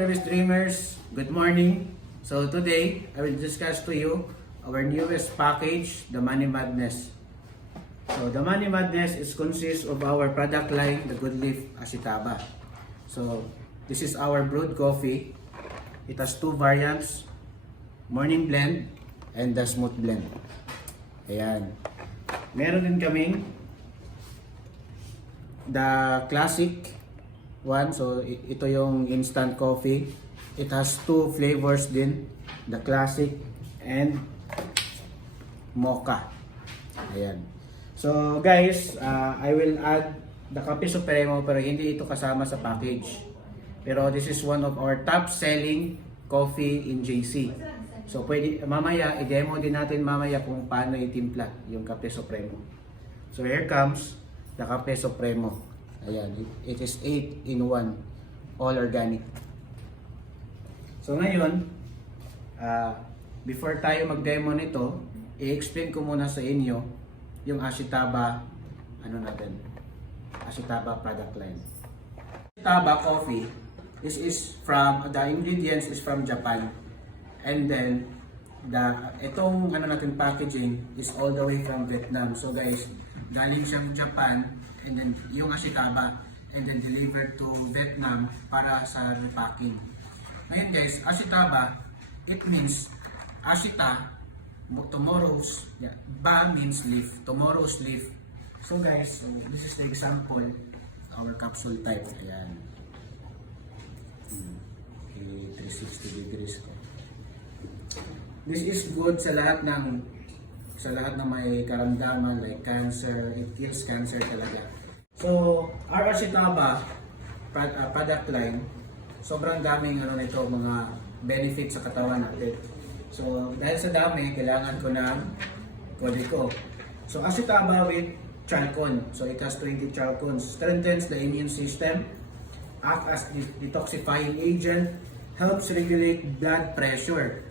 previous dreamers, good morning. So today, I will discuss to you our newest package, the Money Madness. So the Money Madness is consists of our product line, the Good Leaf Ashitaba. So this is our brewed coffee. It has two variants, morning blend and the smooth blend. Ayan. Meron din kaming the classic one. So ito yung instant coffee. It has two flavors din, the classic and mocha. Ayan. So guys, I will add the Cafe Supremo pero hindi ito kasama sa package. Pero this is one of our top selling coffee in JC. So pwede mamaya i-demo din natin mamaya kung paano itimpla yung Cafe Supremo. So here comes the Cafe Supremo. Ayan, it is 8 in 1, all organic. So ngayon, before tayo mag-demo nito, i-explain ko muna sa inyo yung Ashitaba, Ashitaba product line. Ashitaba coffee, this is from, the ingredients is from Japan. And then, itong packaging is all the way from Vietnam. So guys, galing siyang Japan, and then yung Ashitaba, and then delivered to Vietnam para sa repacking. Ngayon guys, Ashitaba, it means Ashita, tomorrow's, ba means leaf, tomorrow's leaf. So guys, this is the example, our capsule type. Ayan. 360 degrees ko. This is good sa lahat ng may karamdaman like cancer. It kills cancer talaga. So, our Ashitaba product line, sobrang daming nito, mga benefits sa katawan natin. So, dahil sa dami, kailangan ko ng kode ko. So, Ashitaba with chalcone. So, it has 20 chalcones. Strengthens the immune system, act as detoxifying agent, helps regulate blood pressure.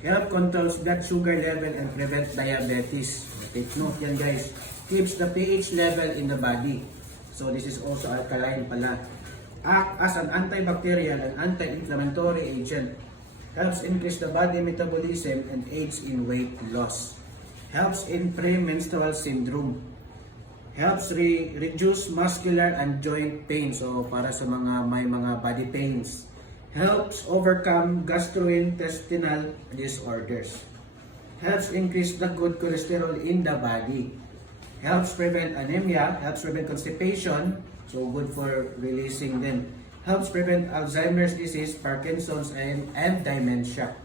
Help controls blood sugar level and prevent diabetes. Take note yan guys. Keeps the pH level in the body. So this is also alkaline pala. Act as an antibacterial and anti-inflammatory agent. Helps increase the body metabolism and aids in weight loss. Helps in premenstrual syndrome. Helps reduce muscular and joint pain. So para sa may mga body pains. Helps overcome gastrointestinal disorders. Helps increase the good cholesterol in the body. Helps prevent anemia, helps prevent constipation, so good for releasing them. Helps prevent Alzheimer's disease, Parkinson's, and dementia.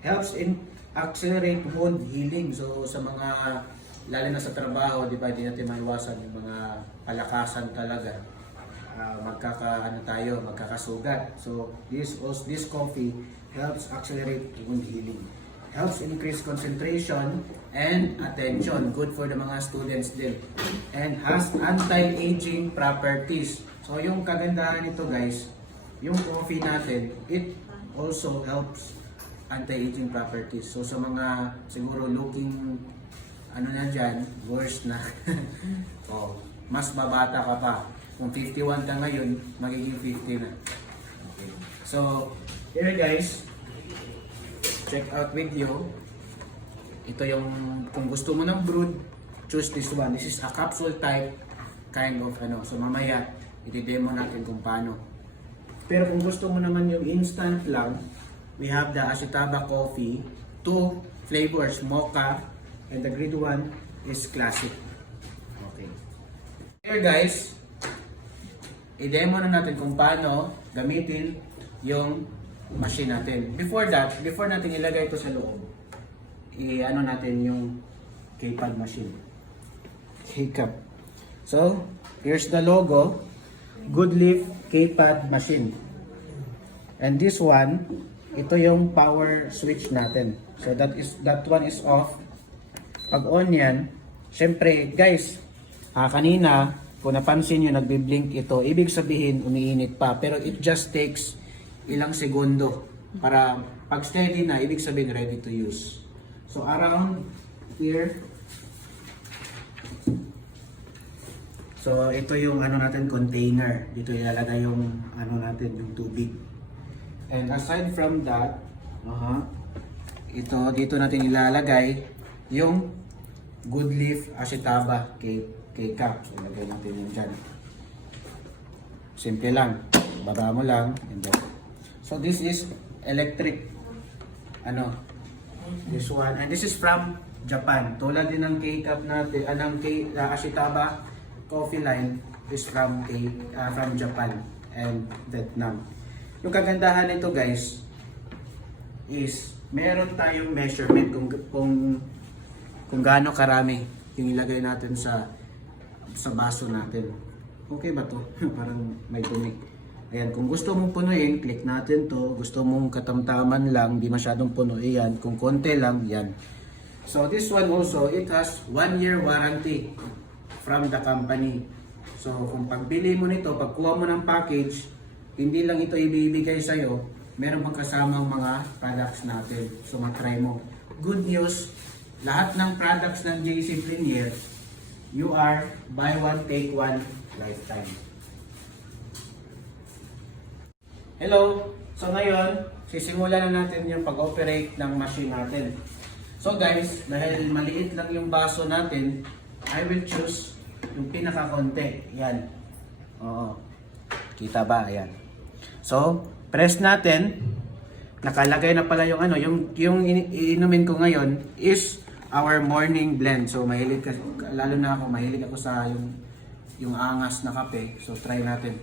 Helps in accelerate wound healing. So sa mga, lalo na sa trabaho, di ba, di natin maiwasan yung mga palakasan talaga. Magkakasugat. So this coffee helps accelerate wound healing. Helps increase concentration and attention. Good for the mga students din. And has anti-aging properties. So yung kagandahan nito guys, yung coffee natin, it also helps anti-aging properties. So sa mga siguro looking dyan, worse na. Mas babata ka pa. Kung 51 ka ngayon, magiging 50 na. Okay. So, here guys, check out video. Ito yung, kung gusto mo ng brewed, choose this one. This is a capsule type kind of So mamaya, iti-demo natin kung paano. Pero kung gusto mo naman yung instant lang, we have the Ashitaba coffee, two flavors, mocha, and the grade one is classic. Okay. Here guys, i-demo na natin kung paano gamitin yung machine natin. Before natin ilagay ito sa loob, natin yung K-Pad machine. K-Cup. So, here's the logo, Good Leaf K-Pad machine. And this one, ito yung power switch natin. So that one is off. Pag on yan, syempre guys, kanina, kung napansin nyo, nagbi-blink ito, ibig sabihin, umiinit pa. Pero it just takes ilang segundo para pag steady na, ibig sabihin, ready to use. So, around here, So ito yung ano natin, container. Dito ilalagay yung ano natin, yung tubig. And aside from that, ito dito natin ilalagay yung Good Leaf Ashitaba K-Cup. So ilagay natin yun dyan. Simple lang. Baba mo lang. And then, so this is electric. This one. And this is from Japan. Tulad din ng K-Cup natin, ng Ashitaba coffee line is from Japan and Vietnam. Yung kagandahan nito guys is meron tayong measurement kung gaano karami yung ilagay natin sa baso natin. Okay ba to? Parang may dumi. Ayan, kung gusto mong punuin, click natin to. Gusto mong katamtaman lang, di masyadong punuin yan. Kung konti lang, yan. So this one also, it has 1 year warranty from the company. So kung pagbili mo nito, pagkuha mo ng package, hindi lang ito ibibigay sa'yo, meron pang kasamang mga products natin. So matry mo. Good news, lahat ng products ng JC Premier, you are buy one, take one, lifetime. Hello! So ngayon, sisimulan na natin yung pag-operate ng machine natin. So guys, dahil maliit lang yung baso natin, I will choose yung pinaka-konti. Yan. Oo. Kita ba? Ayan. So, press natin. Nakalagay na pala yung yung iinumin ko ngayon is our morning blend. So, mahilig kasi, lalo na ako, mahilig ako sa yung angas na kape. So, try natin.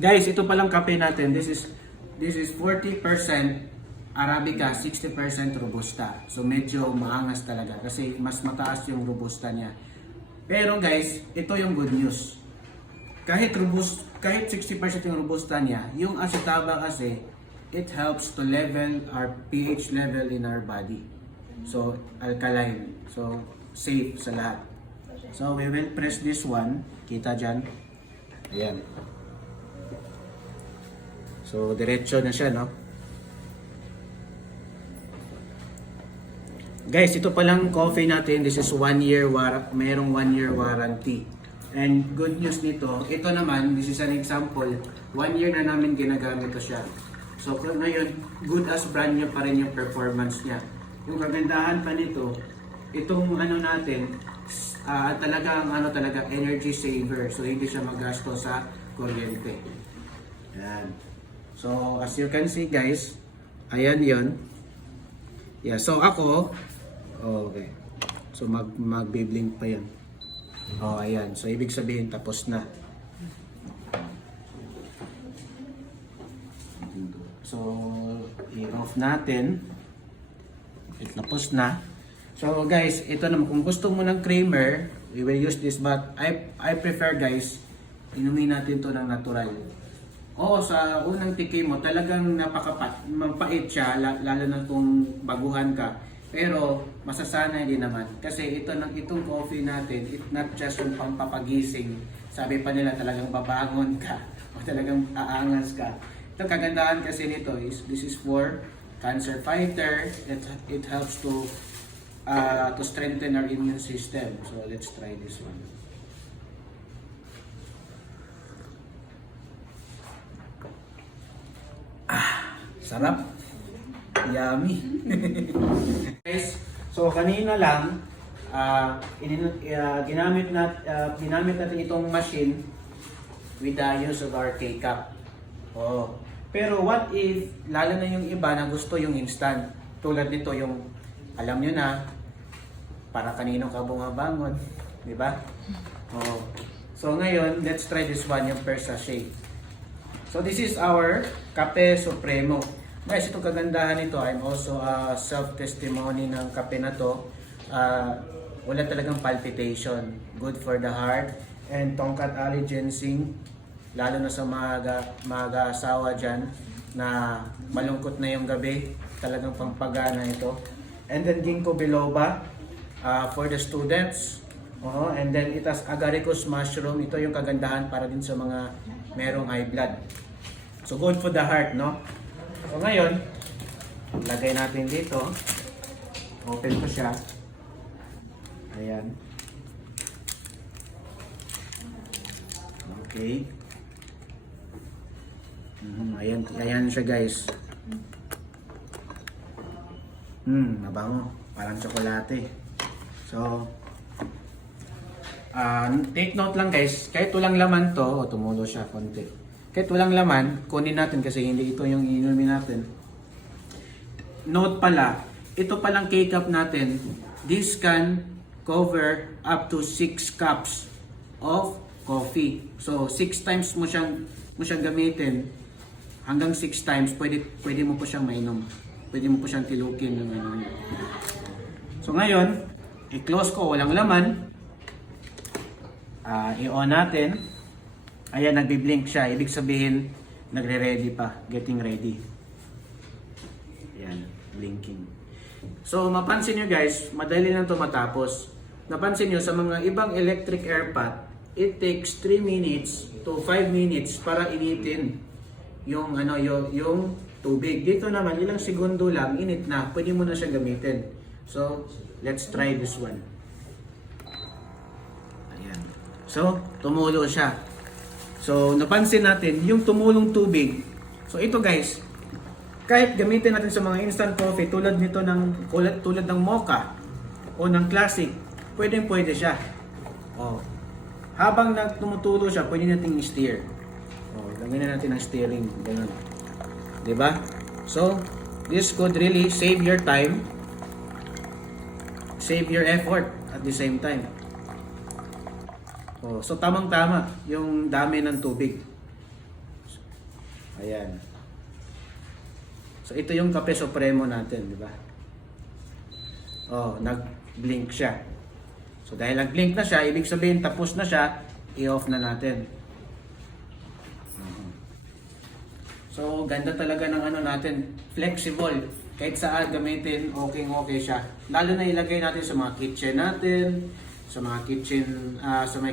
Guys, ito palang kape natin. This is 40% Arabica, 60% Robusta. So medyo maangas talaga kasi mas mataas yung Robusta niya. Pero guys, ito yung good news. Kahit 60% yung Robusta niya, yung Ashitaba kasi, it helps to level our pH level in our body. So alkaline. So safe sa lahat. So we will press this one. Kita dyan. Ayan. So diretso na siya, no? Guys, ito palang coffee natin, this is 1 year mayroong 1 year warranty. And good news nito, ito naman, this is an example, 1 year na namin ginagamit ko siya. So ngayon, good as brand new pa rin yung performance niya. Yung kagandahan pa nito, itong natin, talaga energy saver. So hindi siya magasto sa kuryente. Yan. So as you can see guys, ayan yon. Yeah, so ako, okay. So magbi-blink pa 'yan. Oh, ayan. So ibig sabihin tapos na. So i-off natin. Tapos na. So guys, ito naman kung gusto mo ng creamer, we will use this, but I prefer guys, inumin natin 'to ng natural. Oo, sa unang tikim mo talagang mapait siya, lalo na kung baguhan ka. Pero masasanay din naman kasi itong coffee natin, not just yung pampapagising. Sabi pa nila talagang babangon ka o talagang aangas ka. Ito kagandahan kasi nito is this is for cancer fighter. It helps to strengthen our immune system. So let's try this one. Sarap. Yummy. Guys, so kanina lang ginamit natin itong machine with the use of our K-Cup. Oh. Pero what if lalo na yung iba na gusto yung instant. Tulad nito yung alam nyo na para kanino ka bumabangon, di ba? Oh. So ngayon, let's try this one, yung per sachet. So this is our Kape Supremo. Guys, itong kagandahan nito, I'm also a self-testimony ng kape na to. Wala talagang palpitation. Good for the heart. And Tongkat Ali Ginseng, lalo na sa mga asawa dyan na malungkot na yung gabi, talagang pampagana ito. And then Ginkgo biloba for the students. And then it has agaricus mushroom. Ito yung kagandahan para din sa mga merong high blood. So good for the heart, no? So ngayon, lagay natin dito. Open ko siya. Ayan. Okay. Ayan, ayan siya guys. Mabango. Parang tsokolate. So, take note lang guys, kahit walang laman to, tumulo siya konti. Kahit walang laman, kunin natin kasi hindi ito yung inumin natin. Note pala, ito palang K-cup natin, this can cover up to 6 cups of coffee. So 6 times mo siyang gamitin, hanggang 6 times pwede mo po siyang mainom. Pwede mo po siyang tilukin ng ano. So ngayon, i-close ko, walang laman. I-on natin. Ayan, nagbi-blink siya. Ibig sabihin, nagre-ready pa. Getting ready. Ayan, blinking. So, mapansin nyo guys, madali lang ito matapos. Napansin nyo, sa mga ibang electric air pot, it takes 3 minutes to 5 minutes para initin yung, yung tubig. Dito naman, ilang segundo lang, init na. Pwede mo na siyang gamitin. So, let's try this one. Ayan. So, tumulo siya. So, napansin natin, yung tumulong tubig. So, ito guys, kahit gamitin natin sa mga instant coffee, tulad nito tulad ng mocha o ng classic, pwede siya. Habang tumutulo siya, pwede nating i-steer. Gamitin natin ang steering. Ganun. Diba? So, this could really save your time, save your effort at the same time. So tamang-tama yung dami ng tubig. Ayan. So ito yung Kape Supremo natin, di ba? Nag-blink siya. So dahil nag-blink na siya, ibig sabihin tapos na siya, i-off na natin. So ganda talaga ng ano natin, flexible. Kahit saan gamitin, okay siya. Lalo na ilagay natin sa mga kitchen natin, sa mga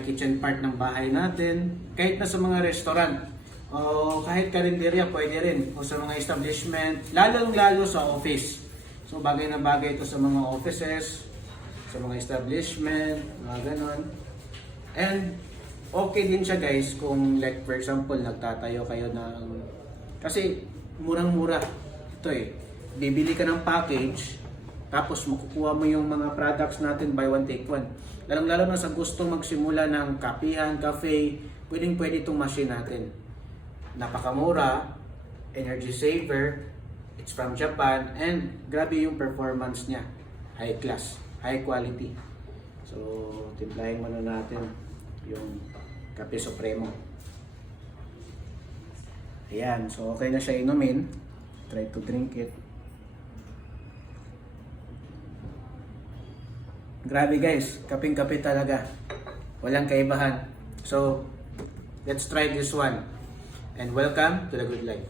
kitchen part ng bahay natin, kahit na sa mga restaurant o kahit karinderya pwede rin, o sa mga establishment, lalo sa office. So bagay na bagay ito sa mga offices, sa mga establishment, mga ganon. And okay din siya guys kung like for example nagtatayo kayo ng, kasi murang-mura ito bibili ka ng package tapos makukuha mo yung mga products natin buy one take one. Lalo na sa gusto magsimula ng kapihan, cafe, pwede itong machine natin. Napakamura, energy saver, it's from Japan, and grabe yung performance niya. High class, high quality. So, timplahin muna natin yung Kape Supremo. Ayan, so okay na siya inumin. Try to drink it. Grabe guys, kaping-kape talaga. Walang kaibahan. So, let's try this one. And welcome to the good life.